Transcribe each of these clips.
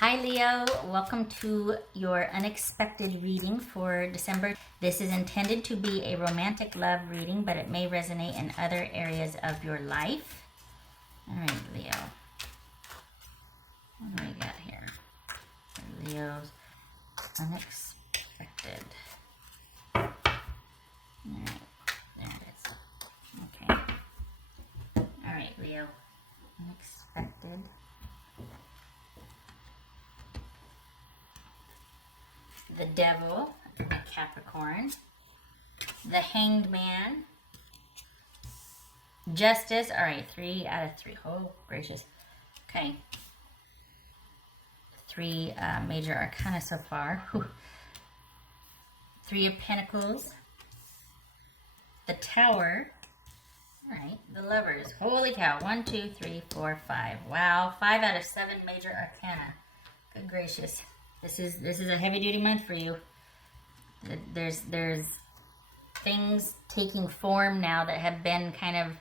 Hi Leo, welcome to your unexpected reading for December. This is intended to be a romantic love reading, but it may resonate in other areas of your life. All right, Leo. What do we got here? Leo's unexpected. All right, there it is. Okay. All right, Leo. Unexpected. The Devil, Capricorn. The Hanged Man. Justice. All right, 3 out of 3. Oh, gracious. Okay. 3 major arcana so far. Whew. 3 of Pentacles. The Tower. All right, the Lovers. Holy cow. 1, 2, 3, 4, 5. Wow, 5 out of 7 major arcana. Good gracious. This is a heavy duty month for you. There's things taking form now that have been kind of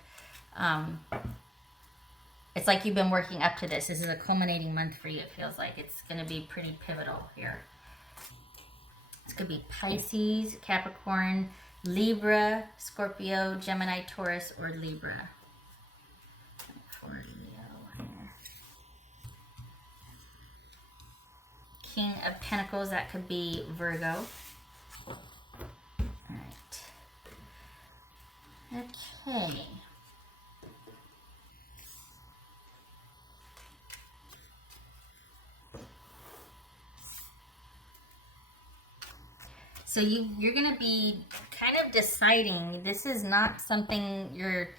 it's like you've been working up to this. This is a culminating month for you. It feels like it's going to be pretty pivotal here. This could be Pisces, Capricorn, Libra, Scorpio, Gemini, Taurus, or Libra. For Leo here. King of Pentacles, that could be Virgo. All right. Okay. So you're going to be kind of deciding. This is not something you're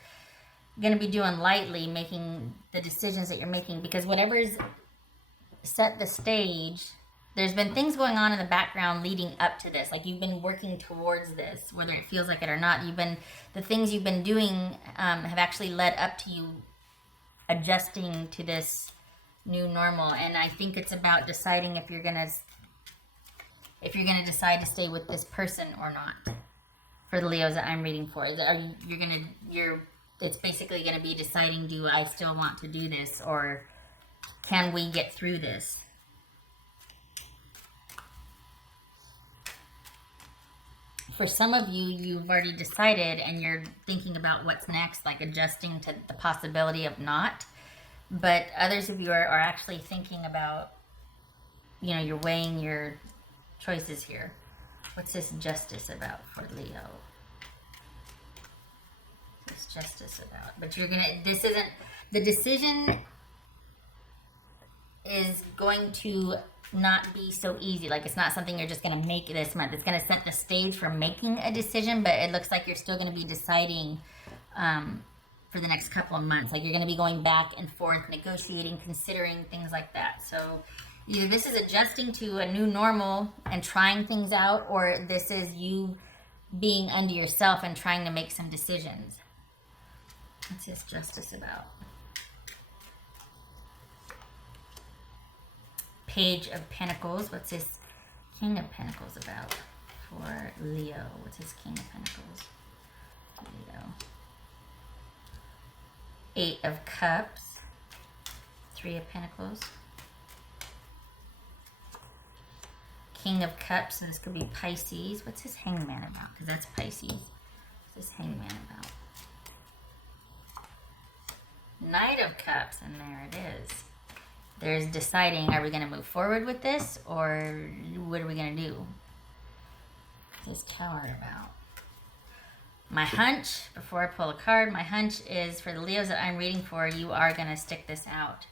going to be doing lightly, making the decisions that you're making, because whatever's set the stage, there's been things going on in the background leading up to this. Like you've been working towards this, whether it feels like it or not. The things you've been doing have actually led up to you adjusting to this new normal. And I think it's about deciding if you're gonna decide to stay with this person or not. For the Leos that I'm reading for, it's basically gonna be deciding, do I still want to do this, or can we get through this? For some of you, you've already decided and you're thinking about what's next, like adjusting to the possibility of not. But others of you are actually thinking about, you're weighing your choices here. What's this Justice about for Leo? What's this Justice about? But the decision is going to not be so easy. Like it's not something you're just going to make this month. It's going to set the stage for making a decision, but it looks like you're still going to be deciding for the next couple of months. Like you're going to be going back and forth, negotiating, considering things like that. So either this is adjusting to a new normal and trying things out, or this is you being unto yourself and trying to make some decisions. What's this Justice about? Page of Pentacles. What's this King of Pentacles about for Leo? What's his King of Pentacles? Leo. 8 of Cups. 3 of Pentacles. King of Cups, and this could be Pisces. What's his Hangman about? Because that's Pisces. What's this Hangman about? Knight of Cups, and there it is. There's deciding, are we going to move forward with this, or what are we going to do? What's this Tower about? My hunch, before I pull a card, my hunch is for the Leos that I'm reading for, you are going to stick this out.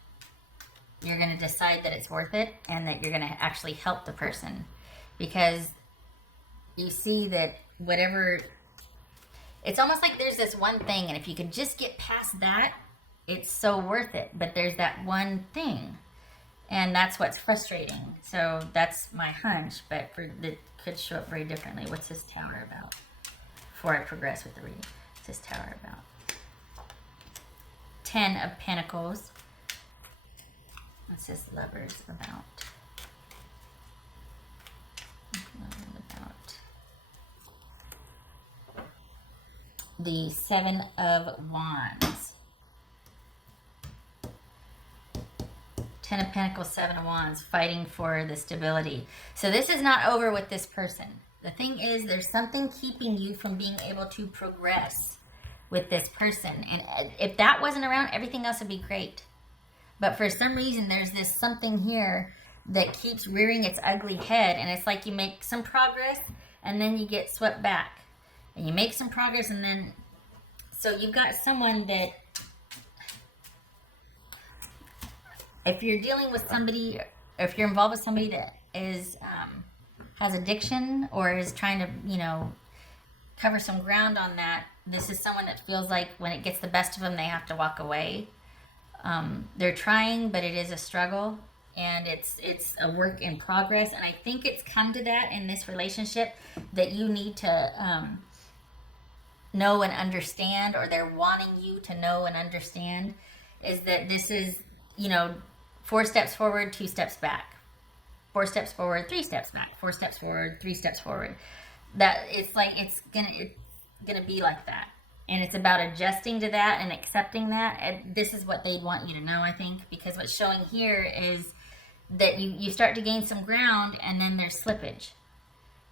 You're going to decide that it's worth it and that you're going to actually help the person, because you see that whatever, it's almost like there's this one thing, and if you could just get past that, it's so worth it. But there's that one thing, and that's what's frustrating. So that's my hunch, but it could show up very differently. What's this Tower about? Before I progress with the reading, what's this Tower about? 10 of Pentacles. What's this Lovers about? The 7 of Wands. 10 Ten of Pentacles, Seven of Wands, fighting for the stability. So this is not over with this person. The thing is, there's something keeping you from being able to progress with this person. And if that wasn't around, everything else would be great. But for some reason, there's this something here that keeps rearing its ugly head. And it's like you make some progress and then you get swept back. And you make some progress and then... So you've got someone that... If you're dealing with somebody, if you're involved with somebody that is... has addiction or is trying to, you know, cover some ground on that, this is someone that feels like when it gets the best of them, they have to walk away. They're trying, but it is a struggle, and it's a work in progress. And I think it's come to that in this relationship, that you need to know and understand, or they're wanting you to know and understand, is that this is, you know, 4 steps forward, 2 steps back. 4 steps forward, 3 steps back. 4 steps forward, 3 steps forward. That it's like it's gonna be like that, and it's about adjusting to that and accepting that. And this is what they'd want you to know, I think, because what's showing here is that you start to gain some ground, and then there's slippage,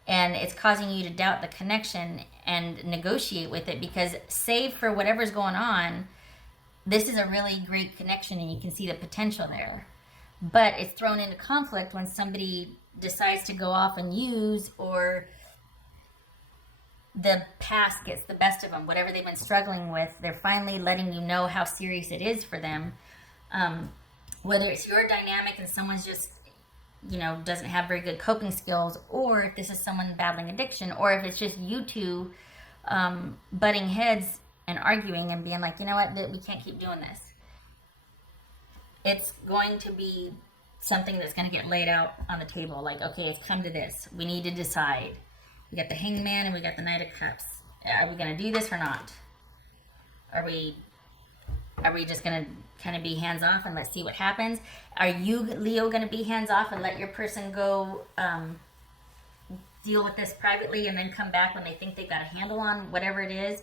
and it's causing you to doubt the connection and negotiate with it. Because save for whatever's going on, this is a really great connection, and you can see the potential there. But it's thrown into conflict when somebody decides to go off and use, or the past gets the best of them. Whatever they've been struggling with, they're finally letting you know how serious it is for them. Whether it's your dynamic and someone's just, you know, doesn't have very good coping skills, or if this is someone battling addiction, or if it's just you two butting heads and arguing and being like, you know what, we can't keep doing this. It's going to be something that's going to get laid out on the table. Like, okay, it's come to this. We need to decide. We got the Hangman and we got the Knight of Cups. Are we going to do this or not? Are we just going to kind of be hands off and let's see what happens? Are you, Leo, going to be hands off and let your person go deal with this privately and then come back when they think they've got a handle on whatever it is?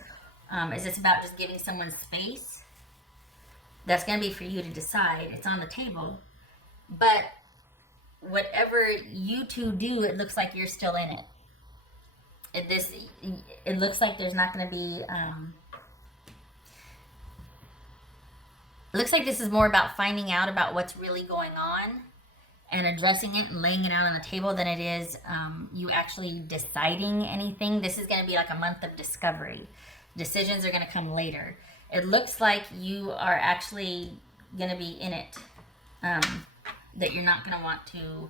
Is this about just giving someone space? That's going to be for you to decide. It's on the table. But whatever you two do, it looks like you're still in it. It looks like there's not going to be... it looks like this is more about finding out about what's really going on and addressing it and laying it out on the table than it is you actually deciding anything. This is going to be like a month of discovery. Decisions are going to come later. It looks like you are actually going to be in it. That you're not going to want to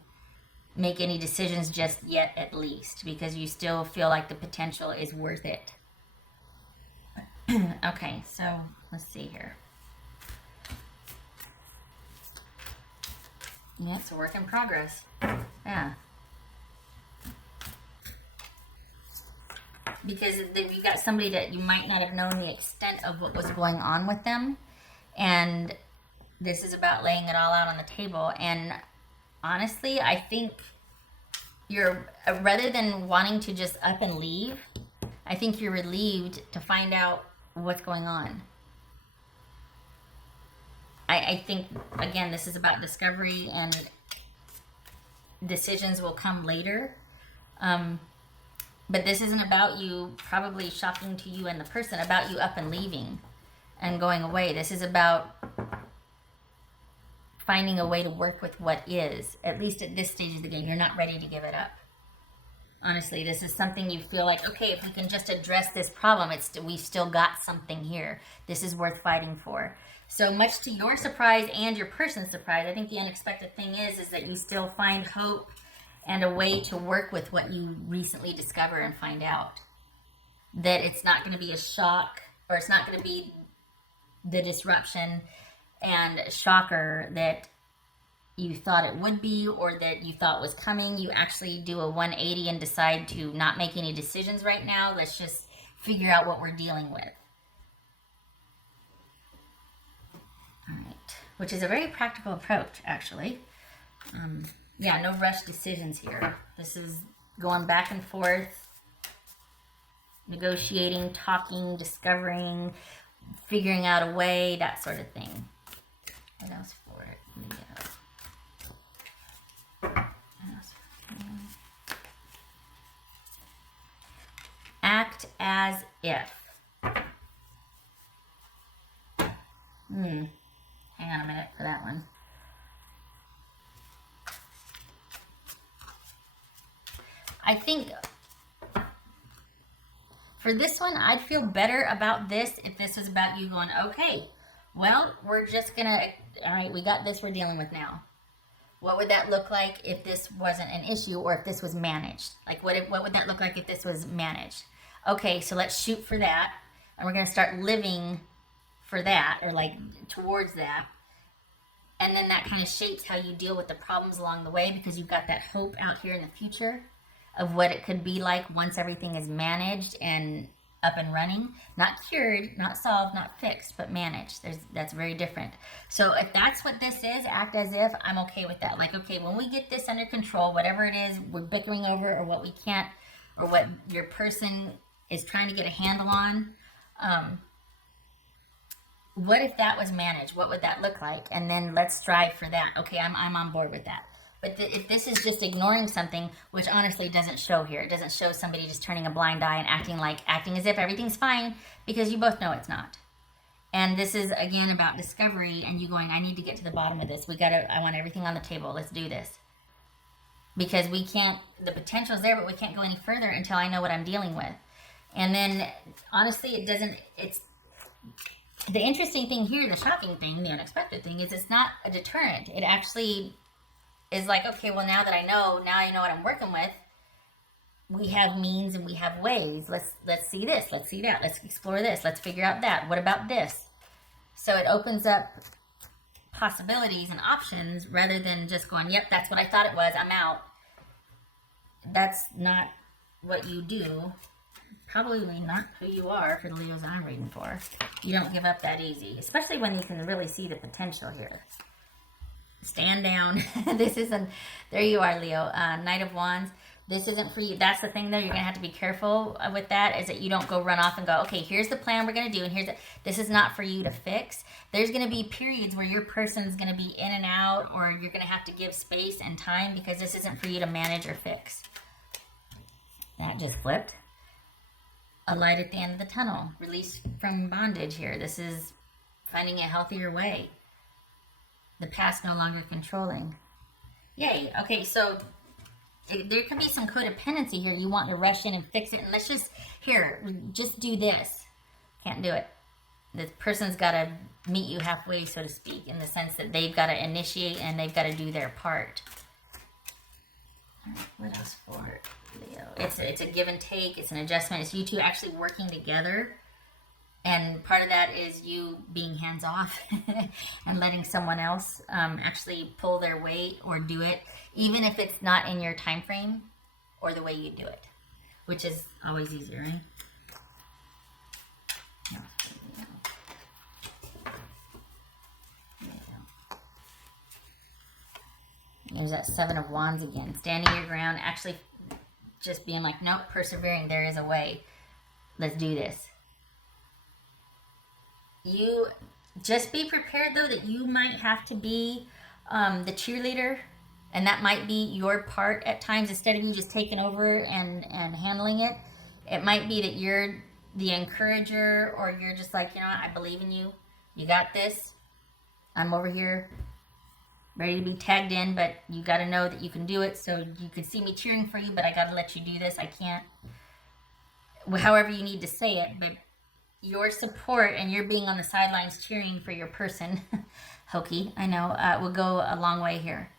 make any decisions just yet, at least, because you still feel like the potential is worth it. Okay, so let's see here. Yeah, it's a work in progress. Yeah. Because you got somebody that you might not have known the extent of what was going on with them. And this is about laying it all out on the table. And honestly, I think you're, rather than wanting to just up and leave, I think you're relieved to find out what's going on. I think, again, this is about discovery, and decisions will come later. But this isn't about you probably shocking to you and the person, about you up and leaving and going away. This is about finding a way to work with what is, at least at this stage of the game. You're not ready to give it up. Honestly, this is something you feel like, okay, if we can just address this problem, we've still got something here. This is worth fighting for. So much to your surprise and your person's surprise, I think the unexpected thing is that you still find hope and a way to work with what you recently discover and find out. That it's not going to be a shock, or it's not going to be the disruption and shocker that you thought it would be, or that you thought was coming. You actually do a 180 and decide to not make any decisions right now. Let's just figure out what we're dealing with. All right. Which is a very practical approach, actually. Yeah, no rush decisions here. This is going back and forth, negotiating, talking, discovering, figuring out a way, that sort of thing. What else for it? act as if. Hang on a minute for that one. I think for this one, I'd feel better about this if this was about you going, okay, well, we're just gonna, all right, we got this we're dealing with now. What would that look like if this wasn't an issue or if this was managed? Like, what would that look like if this was managed? Okay, so let's shoot for that, and we're gonna start living for that, or like towards that. And then that kind of shapes how you deal with the problems along the way, because you've got that hope out here in the future of what it could be like once everything is managed and up and running. Not cured, not solved, not fixed, but managed. That's very different. So if that's what this is, act as if, I'm okay with that. Like, okay, when we get this under control, whatever it is we're bickering over, or what we can't, or what your person is trying to get a handle on, what if that was managed? What would that look like? And then let's strive for that. Okay, I'm on board with that. But if this is just ignoring something, which honestly doesn't show here, it doesn't show somebody just turning a blind eye and acting as if everything's fine, because you both know it's not. And this is again about discovery, and you going, I need to get to the bottom of this. I want everything on the table. Let's do this. Because we can't, the potential is there, but we can't go any further until I know what I'm dealing with. And then honestly, it's the interesting thing here, the shocking thing, the unexpected thing is it's not a deterrent. It actually is like, okay, well, now I know what I'm working with. We have means and we have ways. Let's see this, let's see that, let's explore this, let's figure out that. What about this? So it opens up possibilities and options rather than just going, yep, that's what I thought it was, I'm out. That's not what you do. Probably not who you are for the Leos I'm reading for. You don't give up that easy, especially when you can really see the potential here. Stand down. This isn't, there you are, Leo. Knight of Wands. This isn't for you. That's the thing, though. You're going to have to be careful with that, is that you don't go run off and go, okay, here's the plan we're going to do, and this is not for you to fix. There's going to be periods where your person's going to be in and out, or you're going to have to give space and time, because this isn't for you to manage or fix. That just flipped. A light at the end of the tunnel. Release from bondage here. This is finding a healthier way. The past no longer controlling. Yay. Okay, so there could be some codependency here. You want to rush in and fix it, and let's just do this. Can't do it. This person's got to meet you halfway, so to speak, in the sense that they've got to initiate and they've got to do their part. All right, what else for Leo? It's a give and take. It's an adjustment. It's you two actually working together. And part of that is you being hands off and letting someone else actually pull their weight or do it, even if it's not in your time frame or the way you do it, which is always easier, right? There's that Seven of Wands again. Standing your ground, actually just being like, nope, persevering, there is a way. Let's do this. You just be prepared, though, that you might have to be the cheerleader, and that might be your part at times. Instead of you just taking over and handling it, it might be that you're the encourager, or you're just like, you know what, I believe in you. You got this. I'm over here ready to be tagged in, but you got to know that you can do it. So you could see me cheering for you, but I got to let you do this. I can't. However you need to say it, but your support and your being on the sidelines cheering for your person, hokey, I know, will go a long way here.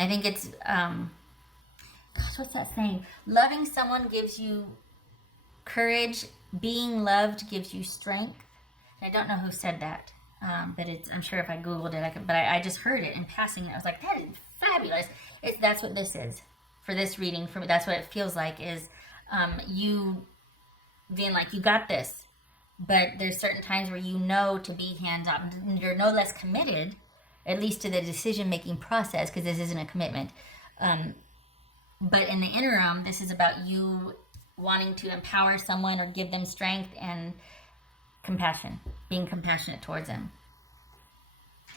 I think it's, gosh, what's that saying? Loving someone gives you courage. Being loved gives you strength. And I don't know who said that, but I'm sure if I Googled it, I could, but I just heard it in passing, and I was like, that is fabulous. That's what this is for this reading. That's what it feels like, is you being like, you got this, but there's certain times where you know to be hands-off. You're no less committed, at least to the decision-making process, because this isn't a commitment. But in the interim, this is about you wanting to empower someone or give them strength and compassion, being compassionate towards them.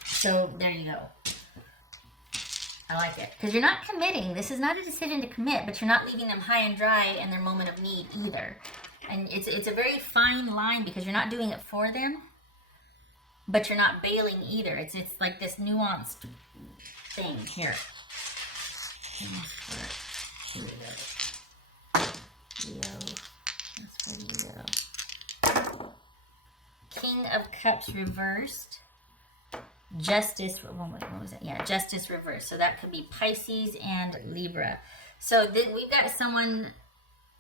So there you go. I like it. Because you're not committing. This is not a decision to commit, but you're not leaving them high and dry in their moment of need either. And it's a very fine line because you're not doing it for them, but you're not bailing either. It's like this nuanced thing here. King of Cups reversed. Justice, what was it? Yeah, Justice reversed. So that could be Pisces and Libra. So we've got someone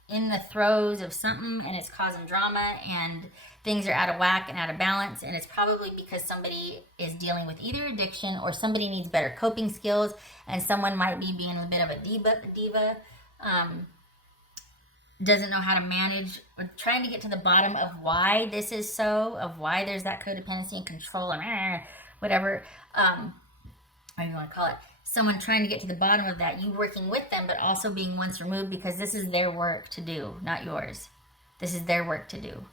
in the throes of something and it's causing drama and things are out of whack and out of balance, and it's probably because somebody is dealing with either addiction or somebody needs better coping skills, and someone might be being a bit of a diva, doesn't know how to manage, or trying to get to the bottom of why this is so, of why there's that codependency and control and whatever, whatever you want to call it. Someone trying to get to the bottom of that, you working with them, but also being once removed, because this is their work to do, not yours. This is their work to do.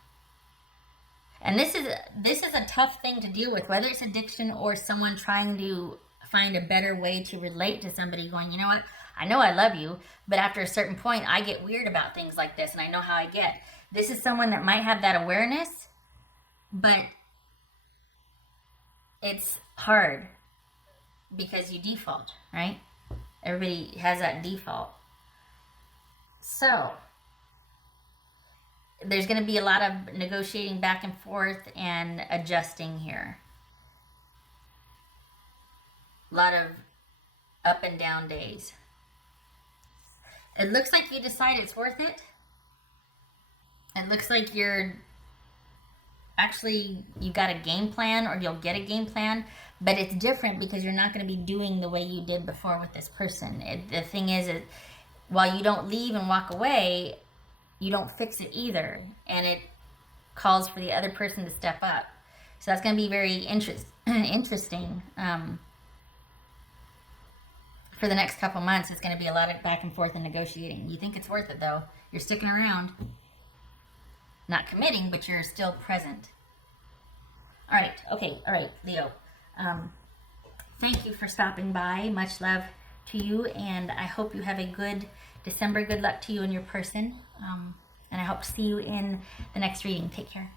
And this is a tough thing to deal with, whether it's addiction or someone trying to find a better way to relate to somebody, going, you know what, I know I love you, but after a certain point, I get weird about things like this, and I know how I get. This is someone that might have that awareness, but it's hard because you default, right? Everybody has that default. So there's going to be a lot of negotiating back and forth and adjusting here. A lot of up and down days. It looks like you decide it's worth it. It looks like you got a game plan, or you'll get a game plan, but it's different because you're not going to be doing the way you did before with this person. The thing is, while you don't leave and walk away, you don't fix it either, and it calls for the other person to step up. So that's going to be very interesting. For the next couple months, it's going to be a lot of back and forth and negotiating. You think it's worth it, though. You're sticking around. Not committing, but you're still present. All right. Okay. All right, Leo. Thank you for stopping by. Much love to you, and I hope you have a good December. Good luck to you and your person. And I hope to see you in the next reading. Take care.